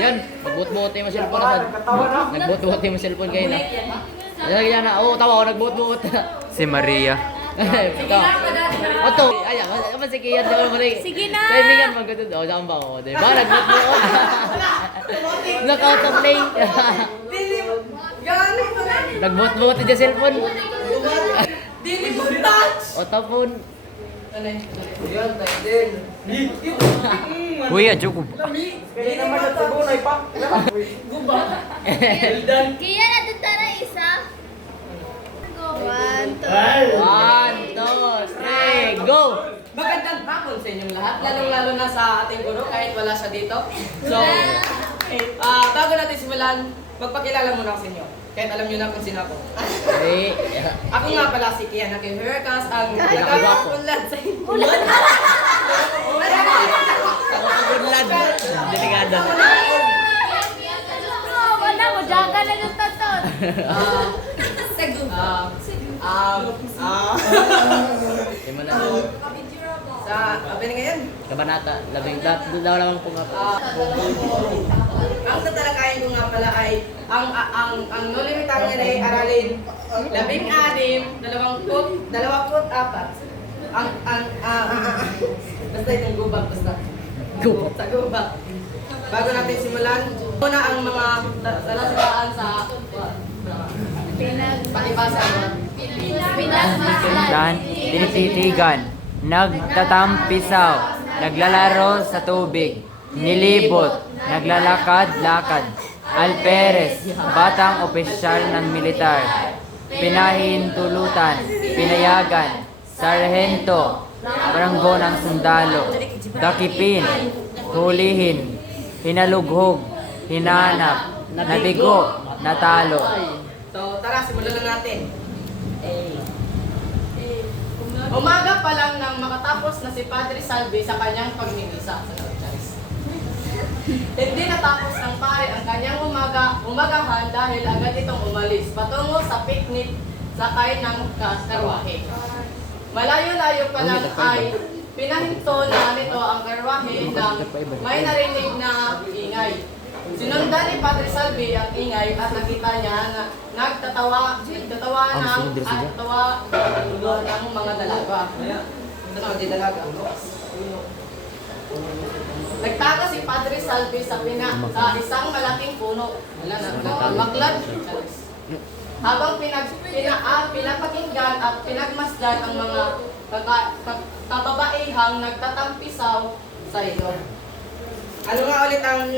Yan, magbuot-buot yung cellphone na. Nagbuot-buot yung cellphone kayo na. Yan na, oo, tawa ako, nagbuot-buot. Si Maria. Oto, ayan, sige yan daw mo rin. Sige na. Kaibigan magkatod. O, saan ba ako? Diba? Nagbuot-buot. Knockout of play. Nagbuot-buot yung cellphone. Dili mo touch. O, tapon. Kuya, joke. Kaya na tara isa. 1, 2. 1, 2, 3, go! Magandang hapon sa inyong lahat, lalong-lalo na sa ating guro kahit wala siya dito. So, bago natin simulan, magpakilala muna ako sa inyo. Kahit alam nyo na kung sino ako. Okay. Ako nga pala si Kian Hercas, ang nagkakapunlad sa inyo. Pagkakagudlad. Delikado. Wala mo, jaga na yung tatot. Di mo na. Sa, abi na ngayon. Kabanata. Labing. Daw naman po nga. Ang tatalakayin ko nga pala ay ang nolimitang yan ay aralin 16, 24. Basta itong gubag, basta. Gubag. Sa gubag. Bago natin simulan, muna ang mga talasalaan sa pakibasa. Dan, tinititigan, nagtatampisaw, naglalaro sa tubig, nilibot, naglalakad-lakad, alperes, batang opisyal ng militar, pinahintulutan, pinayagan, sarhento, baranggo ng sundalo, dakipin, hulihin, hinalughog, hinanap, nabigo, natalo. So, tara, simulan na natin. Umaga pa lang nang makatapos na si Padre Salvi sa kanyang pagmimisa sa Charis. Hindi natapos ng pare ang kanyang umagahan dahil agad itong umalis patungo sa picnic sakay ng karwahe. Malayo-layo pa lang ay pinahinto na nito ang karwahe nang may narinig na ingay. Sinundan ni Padre Salvi ang ingay at nakita niya na nagtatawa ng mga dalaga. Ano, di dalaga? Nagtago si Padre Salvi sa isang malaking puno. Wala na, maklad. Habang pinapakinggan at pinagmasdan ang mga kababaihang nagtatampisaw sa ilog. Ano nga ulit ang